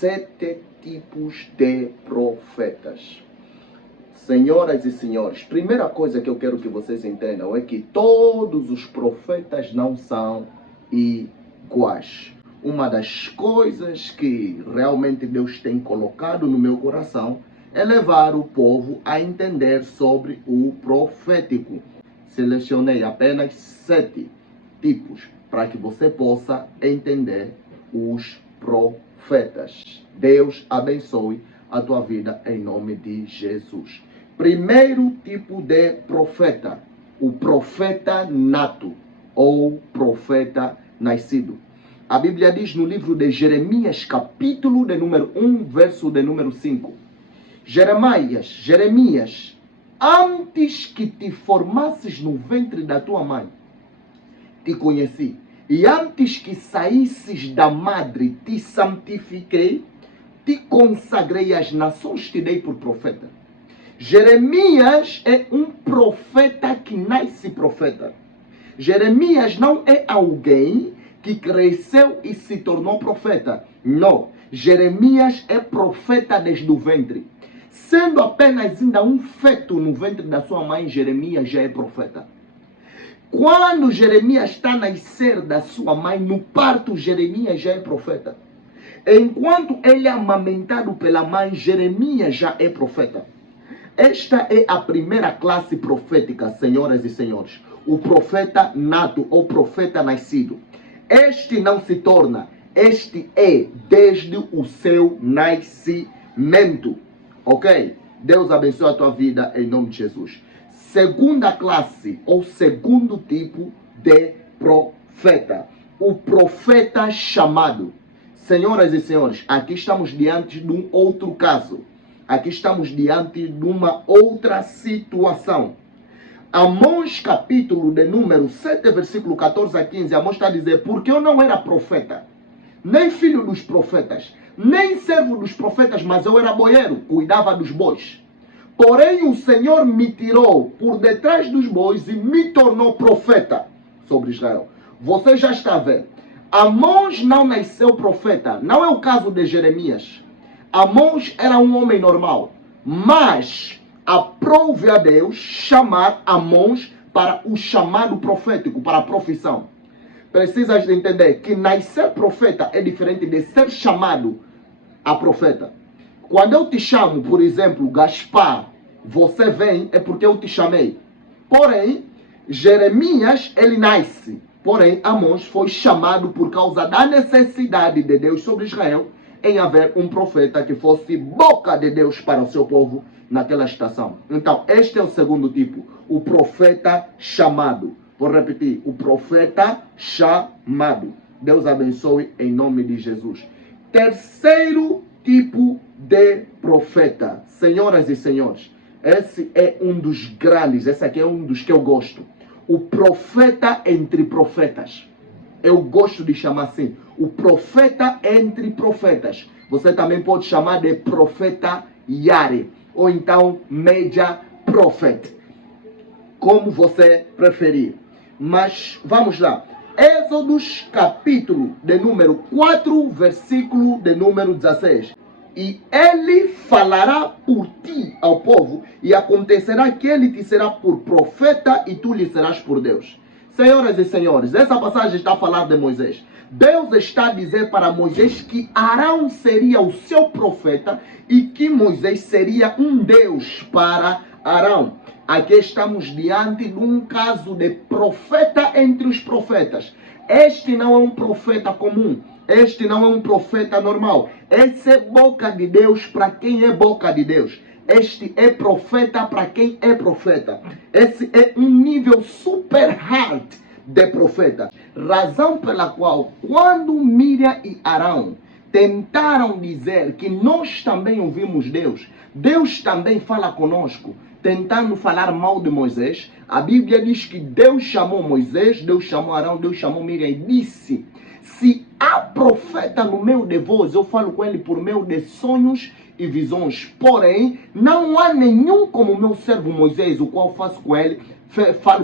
7 tipos de profetas. Senhoras e senhores, primeira coisa que eu quero que vocês entendam é que todos os profetas não são iguais. Uma das coisas que realmente Deus tem colocado no meu coração é levar o povo a entender sobre o profético. Selecionei apenas 7 tipos para que você possa entender os profetas. Deus abençoe a tua vida em nome de Jesus. Primeiro tipo de profeta, o profeta nato ou profeta nascido. A Bíblia diz no livro de Jeremias, capítulo de número 1, verso de número 5. Jeremias, antes que te formasses no ventre da tua mãe, te conheci. E antes que saísses da madre, te santifiquei, te consagrei às nações, te dei por profeta. Jeremias é um profeta que nasce profeta. Jeremias não é alguém que cresceu e se tornou profeta. Não. Jeremias é profeta desde o ventre. Sendo apenas ainda um feto no ventre da sua mãe, Jeremias já é profeta. Quando Jeremias está a nascer da sua mãe, no parto, Jeremias já é profeta. Enquanto ele é amamentado pela mãe, Jeremias já é profeta. Esta é a primeira classe profética, senhoras e senhores. O profeta nato ou profeta nascido. Este não se torna, este é desde o seu nascimento. Ok? Deus abençoe a tua vida em nome de Jesus. Segunda classe ou segundo tipo de profeta. O profeta chamado. Senhoras e senhores, aqui estamos diante de um outro caso. Aqui estamos diante de uma outra situação. Amós, capítulo de número 7, versículo 14 a 15, Amós está a dizer, porque eu não era profeta, nem filho dos profetas, nem servo dos profetas, mas eu era boieiro, cuidava dos bois. Porém o Senhor me tirou por detrás dos bois e me tornou profeta sobre Israel. Você já está vendo. Amós não nasceu profeta, não é o caso de Jeremias. Amós era um homem normal, mas aprove a Deus chamar Amós para o chamado profético, para a profissão. Precisas de entender que nascer profeta é diferente de ser chamado a profeta. Quando eu te chamo, por exemplo, Gaspar, você vem, é porque eu te chamei. Porém, Jeremias, ele nasce. Porém, Amós foi chamado por causa da necessidade de Deus sobre Israel em haver um profeta que fosse boca de Deus para o seu povo naquela estação. Então, este é o segundo tipo, o profeta chamado. Vou repetir, o profeta chamado. Deus abençoe em nome de Jesus. Terceiro tipo de profeta. Senhoras e senhores, esse é um dos grandes, esse aqui é um dos que eu gosto. O profeta entre profetas. Eu gosto de chamar assim, o profeta entre profetas. Você também pode chamar de profeta Yare, ou então Media Prophet, como você preferir. Mas vamos lá. Êxodos, capítulo de número 4, versículo de número 16. E ele falará por ti ao povo, e acontecerá que ele te será por profeta, e tu lhe serás por Deus. Senhoras e senhores, essa passagem está a falar de Moisés. Deus está a dizer para Moisés que Arão seria o seu profeta e que Moisés seria um Deus para Arão. Aqui estamos diante de um caso de profeta entre os profetas. Este não é um profeta comum. Este não é um profeta normal. Esse é boca de Deus para quem é boca de Deus. Este é profeta para quem é profeta. Esse é um nível super hard de profeta. Razão pela qual, quando Miriam e Arão tentaram dizer que nós também ouvimos Deus, Deus também fala conosco, tentando falar mal de Moisés, a Bíblia diz que Deus chamou Moisés, Deus chamou Arão, Deus chamou Miriam e disse: se há profeta no meio de vós, eu falo com ele por meio de sonhos e visões. Porém, não há nenhum como meu servo Moisés, o qual falo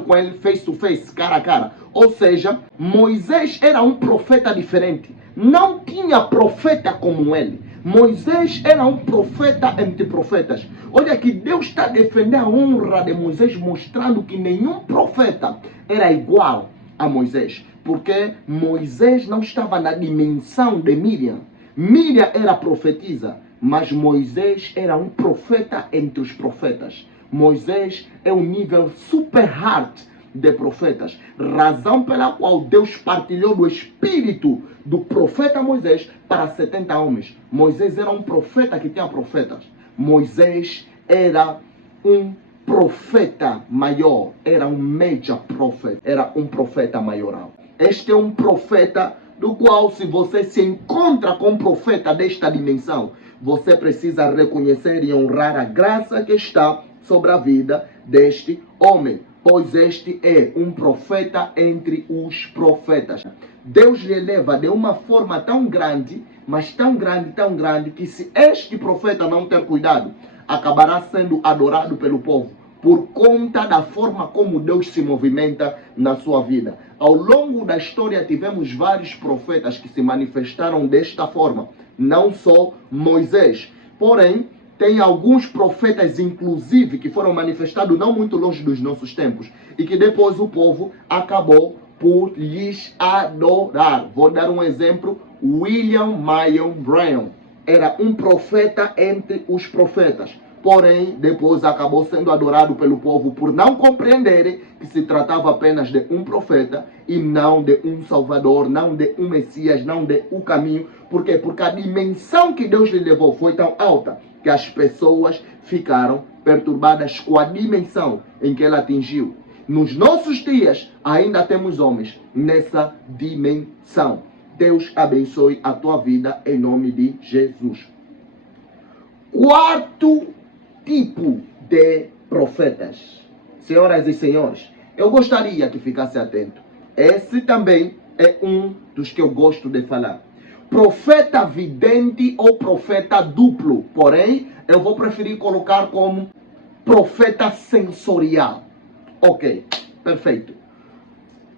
com ele face to face, cara a cara. Ou seja, Moisés era um profeta diferente. Não tinha profeta como ele. Moisés era um profeta entre profetas. Olha que Deus está defendendo a honra de Moisés, mostrando que nenhum profeta era igual a Moisés. Porque Moisés não estava na dimensão de Miriam. Miriam era profetisa, mas Moisés era um profeta entre os profetas. Moisés é um nível super hard de profetas, razão pela qual Deus partilhou do espírito do profeta Moisés para 70 homens. Moisés era um profeta que tinha profetas. Moisés era um profeta maior, era um major prophet, era um profeta maioral. Este é um profeta do qual, se você se encontra com um profeta desta dimensão, você precisa reconhecer e honrar a graça que está sobre a vida deste homem, pois este é um profeta entre os profetas. Deus lhe leva de uma forma tão grande, mas tão grande, que se este profeta não ter cuidado, acabará sendo adorado pelo povo, por conta da forma como Deus se movimenta na sua vida. Ao longo da história tivemos vários profetas que se manifestaram desta forma, não só Moisés. Porém, tem alguns profetas, inclusive, que foram manifestados não muito longe dos nossos tempos e que depois o povo acabou por lhes adorar. Vou dar um exemplo: William Marion Branham era um profeta entre os profetas, porém depois acabou sendo adorado pelo povo por não compreenderem que se tratava apenas de um profeta e não de um salvador, não de um Messias, não de um caminho. Por quê? Porque a dimensão que Deus lhe levou foi tão alta que as pessoas ficaram perturbadas com a dimensão em que ela atingiu. Nos nossos dias ainda temos homens nessa dimensão. Deus abençoe a tua vida em nome de Jesus. Quarto tipo de profetas. Senhoras e senhores, eu gostaria que ficasse atento. Esse também é um dos que eu gosto de falar. Profeta vidente ou profeta duplo. Porém, eu vou preferir colocar como profeta sensorial. Ok, perfeito.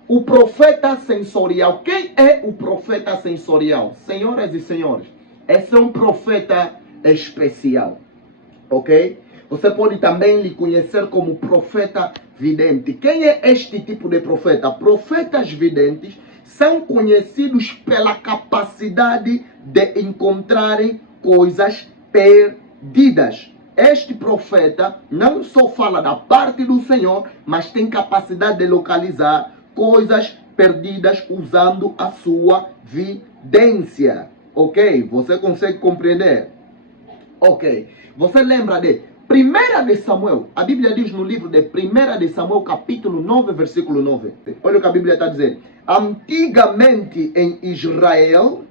O profeta sensorial. Quem é o profeta sensorial? Senhoras e senhores, esse é um profeta especial. Ok? Você pode também lhe conhecer como profeta vidente. Quem é este tipo de profeta? Profetas videntes são conhecidos pela capacidade de encontrarem coisas perdidas. Este profeta não só fala da parte do Senhor, mas tem capacidade de localizar coisas perdidas usando a sua vidência. Ok? Você consegue compreender? Ok. Você lembra de 1 de Samuel? A Bíblia diz no livro de 1 de Samuel, capítulo 9, versículo 9. Olha o que a Bíblia está dizendo. Antigamente em Israel,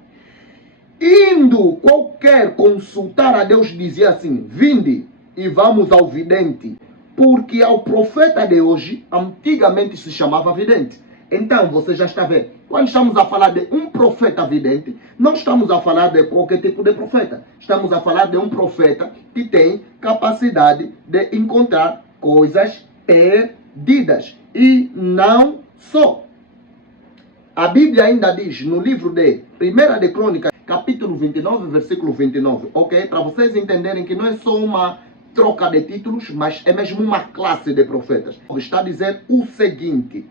indo qualquer consultar a Deus, dizia assim: vinde e vamos ao vidente. Porque ao profeta de hoje, antigamente se chamava vidente. Então, você já está vendo. Quando estamos a falar de um profeta vidente, não estamos a falar de qualquer tipo de profeta. Estamos a falar de um profeta que tem capacidade de encontrar coisas perdidas. E não só. A Bíblia ainda diz no livro de 1 de Crônicas, capítulo 29, versículo 29. Ok? Para vocês entenderem que não é só uma troca de títulos, mas é mesmo uma classe de profetas. Está a dizer o seguinte: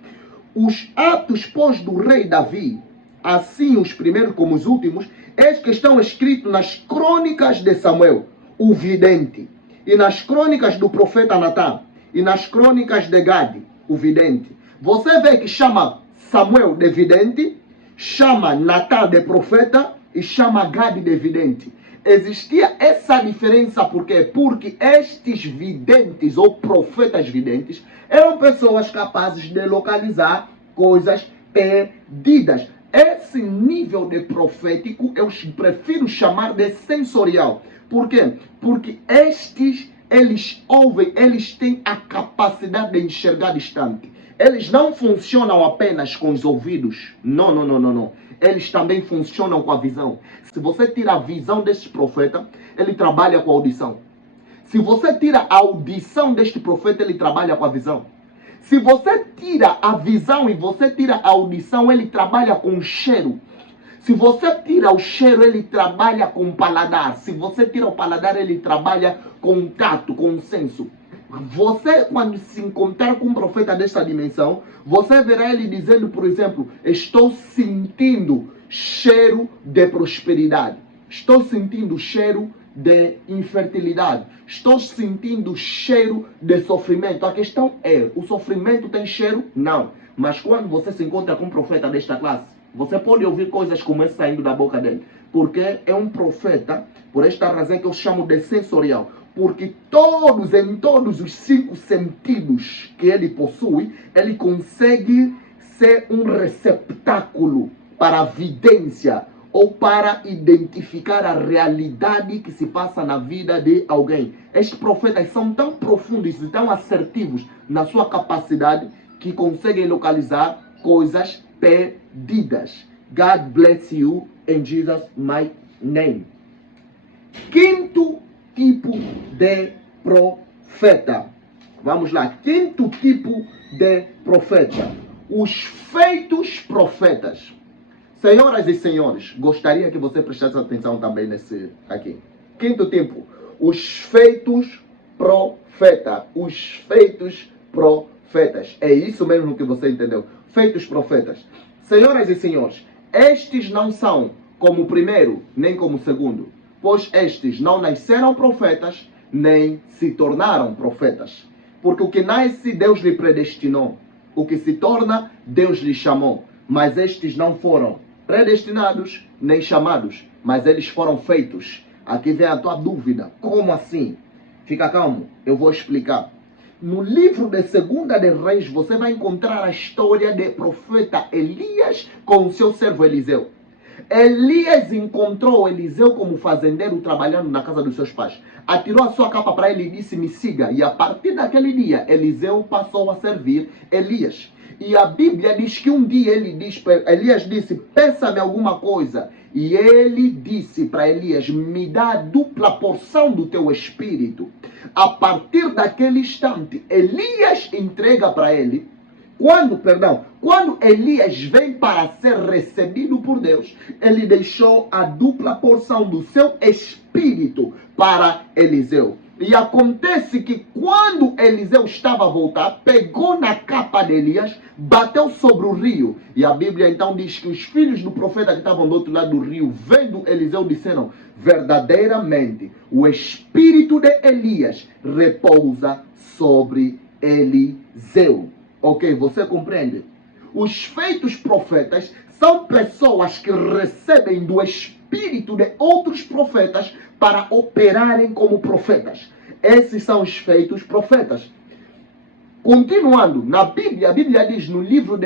os atos, pois, do rei Davi, assim os primeiros como os últimos, eis que estão escritos nas crônicas de Samuel, o vidente, e nas crônicas do profeta Natã, e nas crônicas de Gade, o vidente. Você vê que chama Samuel de vidente, chama Natã de profeta e chama Gade de vidente. Existia essa diferença por quê? Porque estes videntes ou profetas videntes eram pessoas capazes de localizar coisas perdidas. Esse nível de profético eu prefiro chamar de sensorial. Por quê? Porque estes, eles ouvem, eles têm a capacidade de enxergar distante. Eles não funcionam apenas com os ouvidos. Não. Eles também funcionam com a visão. Se você tira a visão deste profeta, ele trabalha com a audição. Se você tira a audição deste profeta, ele trabalha com a visão. Se você tira a visão e você tira a audição, ele trabalha com o cheiro. Se você tira o cheiro, ele trabalha com o paladar. Se você tira o paladar, ele trabalha com o tato, com o senso. Você, quando se encontrar com um profeta desta dimensão, você verá ele dizendo, por exemplo, estou sentindo cheiro de prosperidade. Estou sentindo cheiro de infertilidade. Estou sentindo cheiro de sofrimento. A questão é, o sofrimento tem cheiro? Não. Mas quando você se encontra com um profeta desta classe, você pode ouvir coisas como essa saindo da boca dele. Porque é um profeta, por esta razão que eu chamo de sensorial. Porque em todos os 5 sentidos que ele possui, ele consegue ser um receptáculo para a vidência ou para identificar a realidade que se passa na vida de alguém. Estes profetas são tão profundos e tão assertivos na sua capacidade que conseguem localizar coisas perdidas. God bless you in Jesus' mighty name. Quinto tipo de profeta. Vamos lá. Quinto tipo de profeta. Os feitos profetas. Senhoras e senhores, gostaria que você prestasse atenção também nesse aqui. Quinto tipo. Os feitos profeta. Os feitos profetas. É isso mesmo que você entendeu. Feitos profetas. Senhoras e senhores, estes não são como o primeiro, nem como o segundo. Pois estes não nasceram profetas, nem se tornaram profetas. Porque o que nasce, Deus lhe predestinou. O que se torna, Deus lhe chamou. Mas estes não foram predestinados, nem chamados. Mas eles foram feitos. Aqui vem a tua dúvida. Como assim? Fica calmo, eu vou explicar. No livro de 2 de Reis, você vai encontrar a história do profeta Elias com o seu servo Eliseu. Elias encontrou Eliseu como fazendeiro trabalhando na casa dos seus pais. Atirou a sua capa para ele e disse, me siga. E a partir daquele dia, Eliseu passou a servir Elias. E a Bíblia diz que um dia Elias disse, peça-me alguma coisa. E ele disse para Elias, me dá a dupla porção do teu espírito. A partir daquele instante, Elias entrega para ele. Quando Elias vem para ser recebido por Deus, ele deixou a dupla porção do seu espírito para Eliseu. E acontece que quando Eliseu estava a voltar, pegou na capa de Elias, bateu sobre o rio. E a Bíblia então diz que os filhos do profeta que estavam do outro lado do rio, vendo Eliseu, disseram, verdadeiramente, o espírito de Elias repousa sobre Eliseu. Ok, você compreende? Os feitos profetas são pessoas que recebem do espírito de outros profetas para operarem como profetas. Esses são os feitos profetas. Continuando, na Bíblia, a Bíblia diz no livro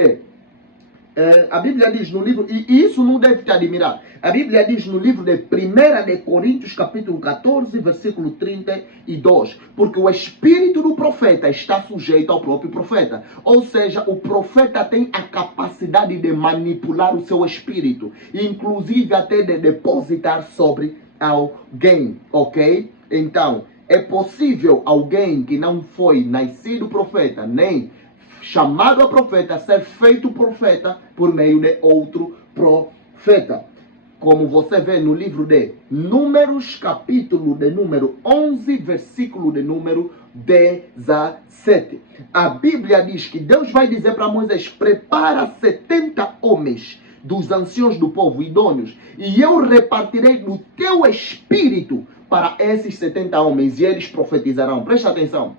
e isso não deve te admirar. A Bíblia diz no livro de 1 de Coríntios, capítulo 14, versículo 32, porque o espírito do profeta está sujeito ao próprio profeta. Ou seja, o profeta tem a capacidade de manipular o seu espírito, inclusive até de depositar sobre alguém, ok? Então, é possível alguém que não foi nascido profeta, nem chamado a profeta, ser feito profeta por meio de outro profeta. Como você vê no livro de Números, capítulo de número 11, versículo de número 17. A Bíblia diz que Deus vai dizer para Moisés, prepara 70 homens dos anciãos do povo idôneos, e eu repartirei do teu espírito para esses 70 homens, e eles profetizarão. Presta atenção.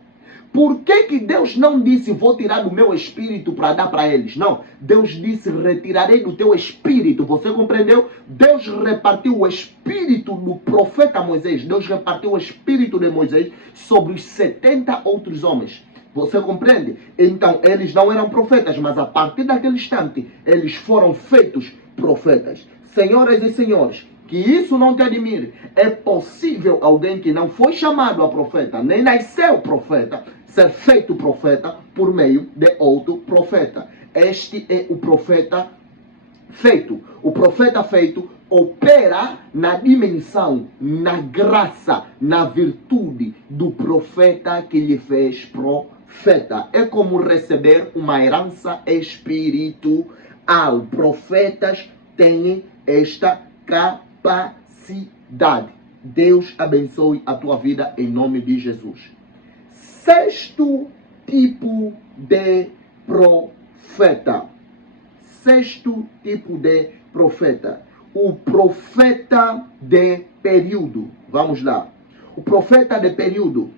Por que Deus não disse, vou tirar do meu espírito para dar para eles? Não, Deus disse, retirarei do teu espírito. Você compreendeu? Deus repartiu o espírito do profeta Moisés. Deus repartiu o espírito de Moisés sobre os 70 outros homens. Você compreende? Então, eles não eram profetas, mas a partir daquele instante, eles foram feitos profetas. Senhoras e senhores, que isso não te admire. É possível alguém que não foi chamado a profeta, nem nasceu profeta, ser feito profeta por meio de outro profeta. Este é o profeta feito. O profeta feito opera na dimensão, na graça, na virtude do profeta que lhe fez profeta. É como receber uma herança espiritual. Profetas têm esta capacidade. Deus abençoe a tua vida em nome de Jesus. Sexto tipo de profeta. Sexto tipo de profeta. O profeta de período. Vamos lá. O profeta de período.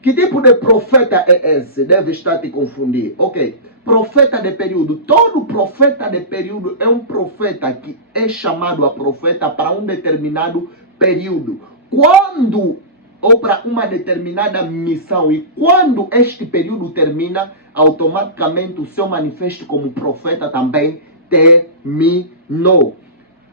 Que tipo de profeta é esse? Deve estar te confundir. Ok. Profeta de período. Todo profeta de período é um profeta que é chamado a profeta para um determinado período. Quando, ou para uma determinada missão. E quando este período termina, automaticamente o seu manifesto como profeta também terminou.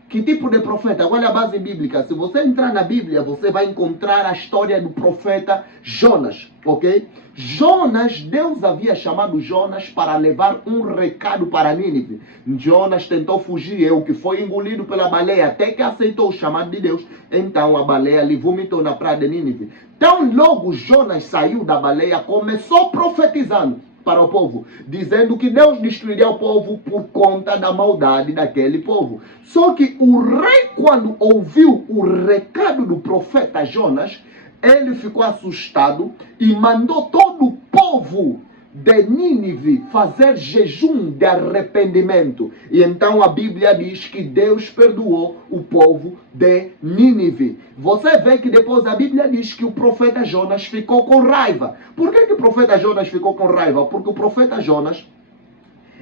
Que tipo de profeta? Olha a base bíblica. Se você entrar na Bíblia, você vai encontrar a história do profeta Jonas, ok? Jonas, Deus havia chamado Jonas para levar um recado para Nínive. Jonas tentou fugir, o que foi engolido pela baleia, até que aceitou o chamado de Deus. Então a baleia lhe vomitou na praia de Nínive. Então logo Jonas saiu da baleia, começou profetizando para o povo, dizendo que Deus destruiria o povo por conta da maldade daquele povo. Só que o rei, quando ouviu o recado do profeta Jonas, ele ficou assustado e mandou todo o povo de Nínive fazer jejum de arrependimento. E então a Bíblia diz que Deus perdoou o povo de Nínive. Você vê que depois a Bíblia diz que o profeta Jonas ficou com raiva. Por que o profeta Jonas ficou com raiva? Porque o profeta Jonas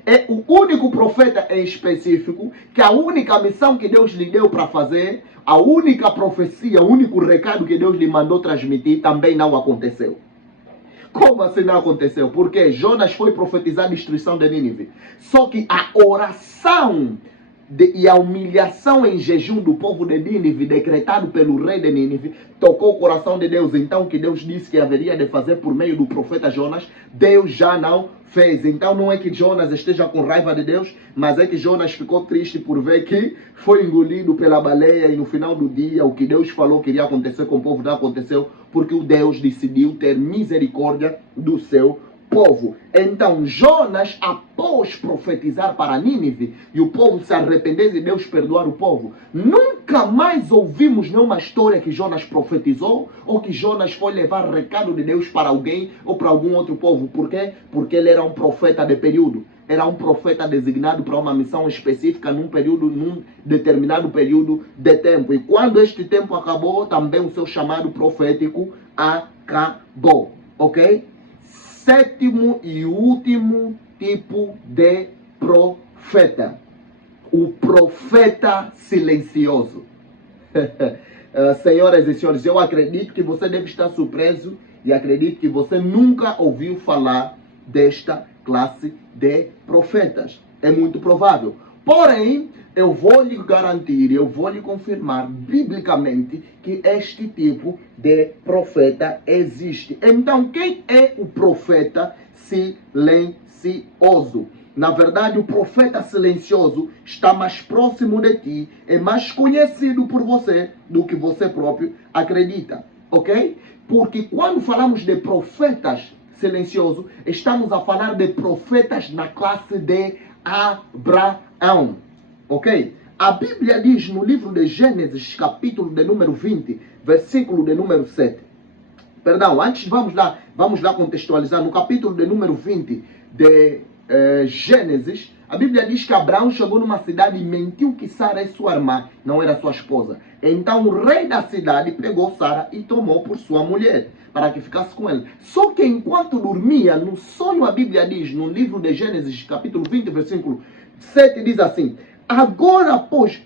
é o único profeta em específico que a única missão que Deus lhe deu para fazer, a única profecia, o único recado que Deus lhe mandou transmitir também não aconteceu. Como assim não aconteceu? Porque Jonas foi profetizar a destruição de Nínive. Só que a oração e a humilhação em jejum do povo de Nínive, decretado pelo rei de Nínive, tocou o coração de Deus. Então, que Deus disse que haveria de fazer por meio do profeta Jonas, Deus já não fez. Então, não é que Jonas esteja com raiva de Deus, mas é que Jonas ficou triste por ver que foi engolido pela baleia e no final do dia, o que Deus falou que iria acontecer com o povo não aconteceu, porque o Deus decidiu ter misericórdia do seu povo. Então Jonas, após profetizar para Nínive e o povo se arrepender e Deus perdoar o povo, nunca mais ouvimos nenhuma história que Jonas profetizou ou que Jonas foi levar recado de Deus para alguém ou para algum outro povo. Por quê? Porque ele era um profeta de período. Era um profeta designado para uma missão específica num determinado período de tempo. E quando este tempo acabou, também o seu chamado profético acabou. Ok? Sétimo e último tipo de profeta. O profeta silencioso. Senhoras e senhores, eu acredito que você deve estar surpreso e acredito que você nunca ouviu falar desta classe de profetas. É muito provável. Porém, eu vou lhe garantir, eu vou lhe confirmar biblicamente que este tipo de profeta existe. Então, quem é o profeta silencioso? Na verdade, o profeta silencioso está mais próximo de ti, é mais conhecido por você do que você próprio acredita, ok? Porque quando falamos de profetas silenciosos, estamos a falar de profetas na classe de Abraão. Ok? A Bíblia diz no livro de Gênesis, capítulo de número 20, versículo de número 7. Perdão, antes vamos lá contextualizar. No capítulo de número 20 de Gênesis, a Bíblia diz que Abraão chegou numa cidade e mentiu que Sara é sua irmã, não era sua esposa. Então o rei da cidade pegou Sara e tomou por sua mulher, para que ficasse com ele. Só que enquanto dormia, no sonho a Bíblia diz, no livro de Gênesis, capítulo 20, versículo 7, diz assim: Agora, pois,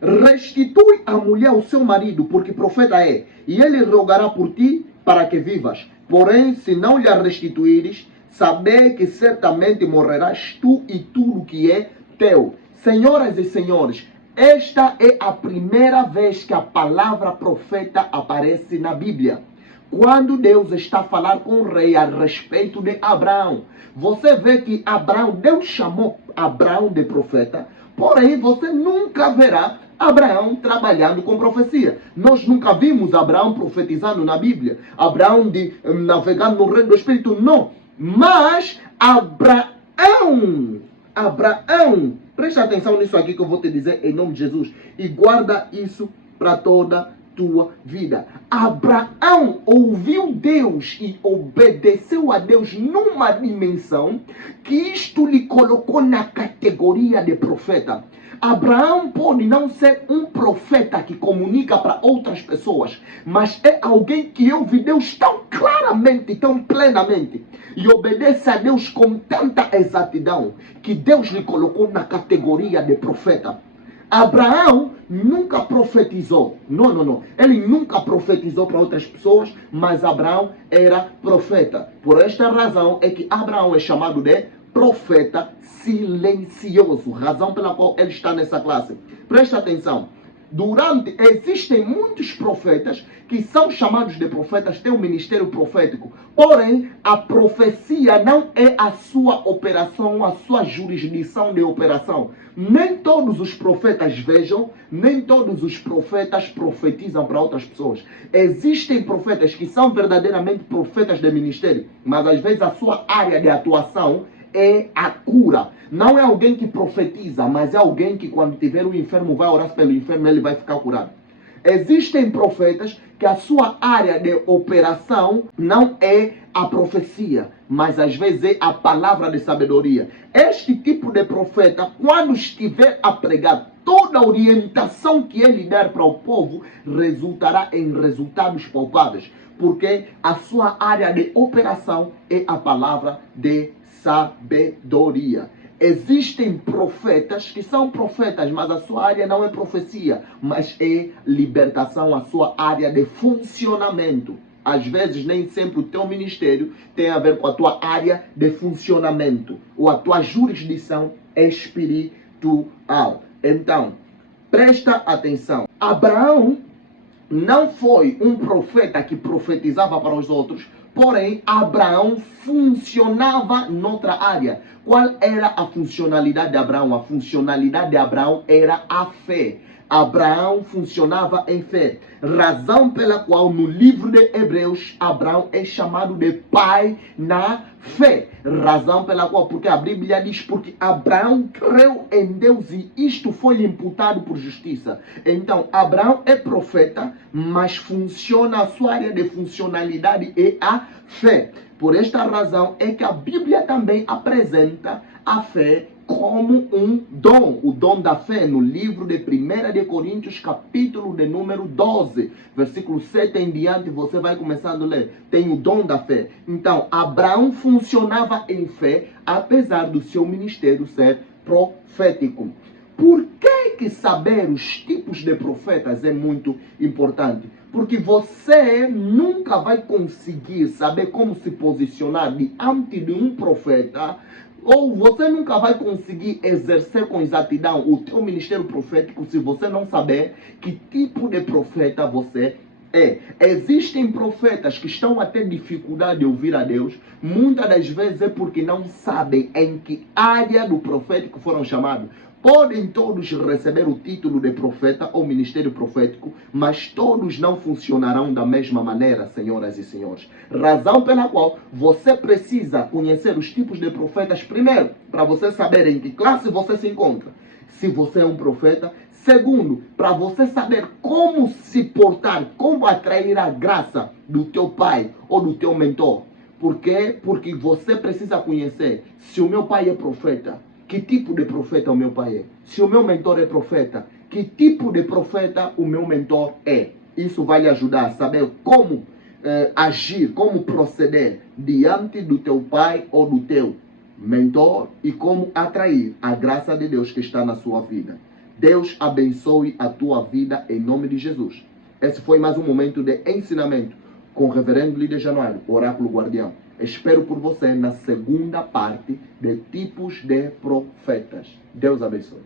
restitui a mulher ao seu marido, porque profeta é, e ele rogará por ti para que vivas. Porém, se não lhe a restituíres, saber que certamente morrerás tu e tudo que é teu. Senhoras e senhores, esta é a primeira vez que a palavra profeta aparece na Bíblia. Quando Deus está a falar com o rei a respeito de Abraão, você vê que Deus chamou Abraão de profeta, porém você nunca verá Abraão trabalhando com profecia. Nós nunca vimos Abraão profetizando na Bíblia, Abraão navegando no reino do Espírito, não. Mas Abraão Abraão, presta atenção nisso aqui que eu vou te dizer em nome de Jesus, e guarda isso para toda tua vida. Abraão ouviu Deus e obedeceu a Deus numa dimensão que isto lhe colocou na categoria de profeta. Abraão pode não ser um profeta que comunica para outras pessoas, mas é alguém que ouve Deus tão claramente, tão plenamente, e obedece a Deus com tanta exatidão, que Deus lhe colocou na categoria de profeta. Abraão nunca profetizou. Não. Ele nunca profetizou para outras pessoas, mas Abraão era profeta. Por esta razão é que Abraão é chamado de profeta silencioso. Razão pela qual ele está nessa classe. Presta atenção. Existem muitos profetas que são chamados de profetas, têm um ministério profético. Porém, a profecia não é a sua operação, a sua jurisdição de operação. Nem todos os profetas vejam, nem todos os profetas profetizam para outras pessoas. Existem profetas que são verdadeiramente profetas de ministério, mas às vezes a sua área de atuação é a cura. Não é alguém que profetiza, mas é alguém que quando tiver o enfermo vai orar pelo enfermo e ele vai ficar curado. Existem profetas que a sua área de operação não é a profecia, mas às vezes é a palavra de sabedoria. Este tipo de profeta, quando estiver a pregar, toda a orientação que ele der para o povo resultará em resultados palpáveis, porque a sua área de operação é a palavra de sabedoria. Existem profetas que são profetas, mas a sua área não é profecia, mas é libertação, a sua área de funcionamento. Às vezes, nem sempre o teu ministério tem a ver com a tua área de funcionamento, ou a tua jurisdição espiritual. Então, presta atenção. Abraão não foi um profeta que profetizava para os outros, porém, Abraão funcionava noutra área. Qual era a funcionalidade de Abraão? A funcionalidade de Abraão era a fé. Abraão funcionava em fé. Razão pela qual no livro de Hebreus, Abraão é chamado de pai na fé. Razão pela qual, porque a Bíblia diz, porque Abraão creu em Deus e isto foi-lhe imputado por justiça. Então, Abraão é profeta, mas funciona, a sua área de funcionalidade é a fé. Por esta razão é que a Bíblia também apresenta a fé como um dom, o dom da fé, no livro de 1 de Coríntios, capítulo de número 12, versículo 7 em diante, você vai começando a ler, tem o dom da fé. Então, Abraão funcionava em fé, apesar do seu ministério ser profético. Por que saber os tipos de profetas é muito importante? Porque você nunca vai conseguir saber como se posicionar diante de um profeta, ou você nunca vai conseguir exercer com exatidão o teu ministério profético se você não saber que tipo de profeta você é. Existem profetas que estão a ter dificuldade de ouvir a Deus, muitas das vezes é porque não sabem em que área do profético foram chamados. Podem todos receber o título de profeta ou ministério profético, mas todos não funcionarão da mesma maneira, senhoras e senhores. Razão pela qual você precisa conhecer os tipos de profetas primeiro, para você saber em que classe você se encontra, se você é um profeta. Segundo, para você saber como se portar, como atrair a graça do teu pai ou do teu mentor. Por quê? Porque você precisa conhecer se o meu pai é profeta. Que tipo de profeta o meu pai é? Se o meu mentor é profeta, que tipo de profeta o meu mentor é? Isso vai lhe ajudar a saber como agir, como proceder diante do teu pai ou do teu mentor e como atrair a graça de Deus que está na sua vida. Deus abençoe a tua vida em nome de Jesus. Esse foi mais um momento de ensinamento com o Reverendo Líder Januário, Oráculo Guardião. Espero por você na segunda parte de tipos de profetas. Deus abençoe.